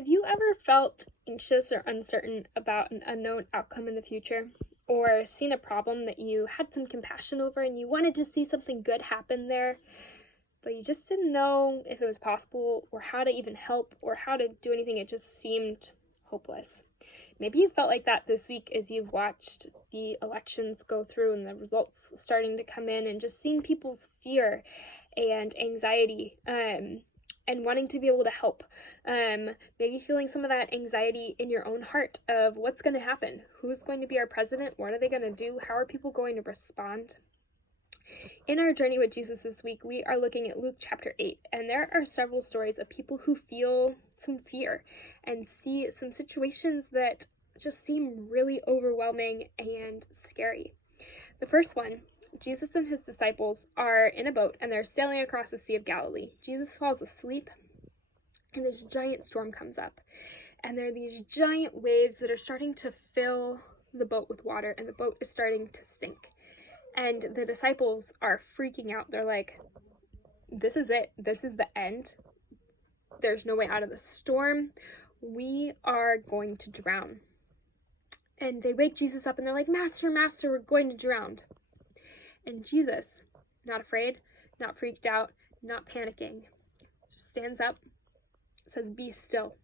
Have you ever felt anxious or uncertain about an unknown outcome in the future? Or seen a problem that you had some compassion over and you wanted to see something good happen there, but you just didn't know if it was possible or how to even help or how to do anything? It just seemed hopeless. Maybe you felt like that this week as you've watched the elections go through and the results starting to come in and just seeing people's fear and anxiety. And wanting to be able to help. Maybe feeling some of that anxiety in your own heart of what's going to happen. Who's going to be our president? What are they going to do? How are people going to respond? In our journey with Jesus this week, we are looking at Luke chapter 8, and there are several stories of people who feel some fear and see some situations that just seem really overwhelming and scary. The first one, Jesus and his disciples are in a boat and they're sailing across the Sea of Galilee. Jesus falls asleep and this giant storm comes up. And there are these giant waves that are starting to fill the boat with water and the boat is starting to sink. And the disciples are freaking out. They're like, this is it. This is the end. There's no way out of the storm. We are going to drown. And they wake Jesus up and they're like, Master, Master, we're going to drown. And Jesus, not afraid, not freaked out, not panicking, just stands up, says, be still,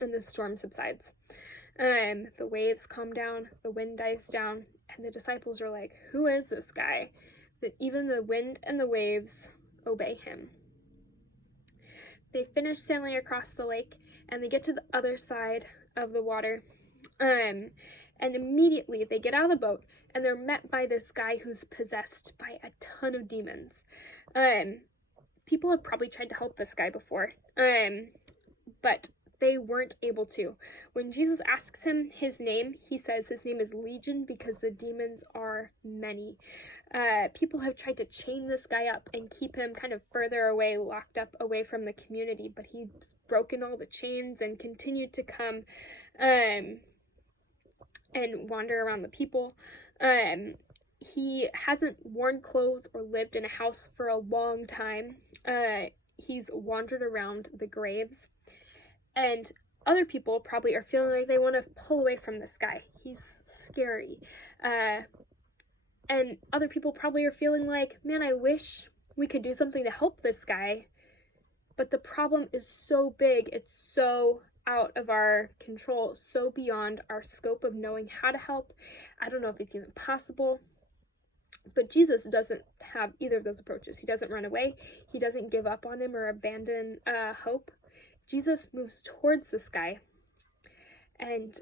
and the storm subsides. The waves calm down, the wind dies down, and the disciples are like, who is this guy that even the wind and the waves obey him? They finish sailing across the lake, and they get to the other side of the water, and immediately they get out of the boat, and they're met by this guy who's possessed by a ton of demons. People have probably tried to help this guy before, but they weren't able to. When Jesus asks him his name, he says his name is Legion because the demons are many. People have tried to chain this guy up and keep him kind of further away, locked up away from the community, but he's broken all the chains and continued to come and wander around the people. He hasn't worn clothes or lived in a house for a long time. He's wandered around the graves. And other people probably are feeling like they want to pull away from this guy. He's scary. And other people probably are feeling like, man, I wish we could do something to help this guy. But the problem is so big. It's so out of our control, so beyond our scope of knowing how to help. I don't know if it's even possible. But Jesus doesn't have either of those approaches. He doesn't run away. He doesn't give up on him or abandon hope. Jesus moves towards this guy and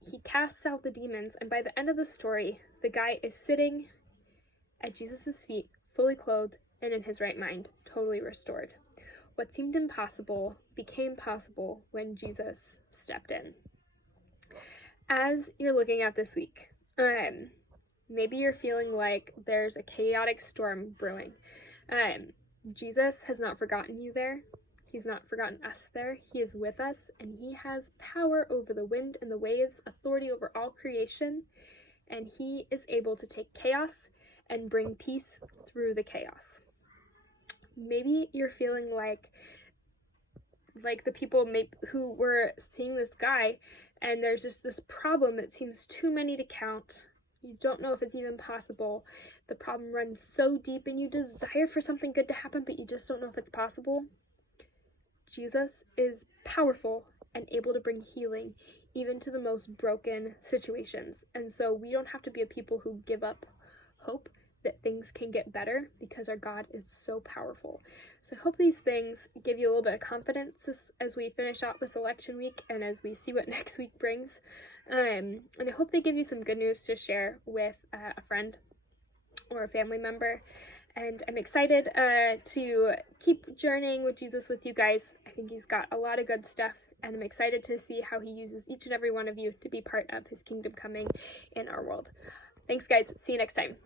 he casts out the demons. And by the end of the story, the guy is sitting at Jesus' feet, fully clothed and in his right mind, totally restored. What seemed impossible became possible when Jesus stepped in. As you're looking at this week, maybe you're feeling like there's a chaotic storm brewing. Jesus has not forgotten you there. He's not forgotten us there. He is with us, and he has power over the wind and the waves, authority over all creation, and he is able to take chaos and bring peace through the chaos. Maybe you're feeling like the people who were seeing this guy, and there's just this problem that seems too many to count. You don't know if it's even possible. The problem runs so deep, and you desire for something good to happen, but you just don't know if it's possible. Jesus is powerful and able to bring healing even to the most broken situations. And so we don't have to be a people who give up hope that things can get better because our God is so powerful. So I hope these things give you a little bit of confidence as we finish out this election week and as we see what next week brings. And I hope they give you some good news to share with a friend or a family member. And I'm excited to keep journeying with Jesus with you guys. I think he's got a lot of good stuff, and I'm excited to see how he uses each and every one of you to be part of his kingdom coming in our world. Thanks, guys. See you next time.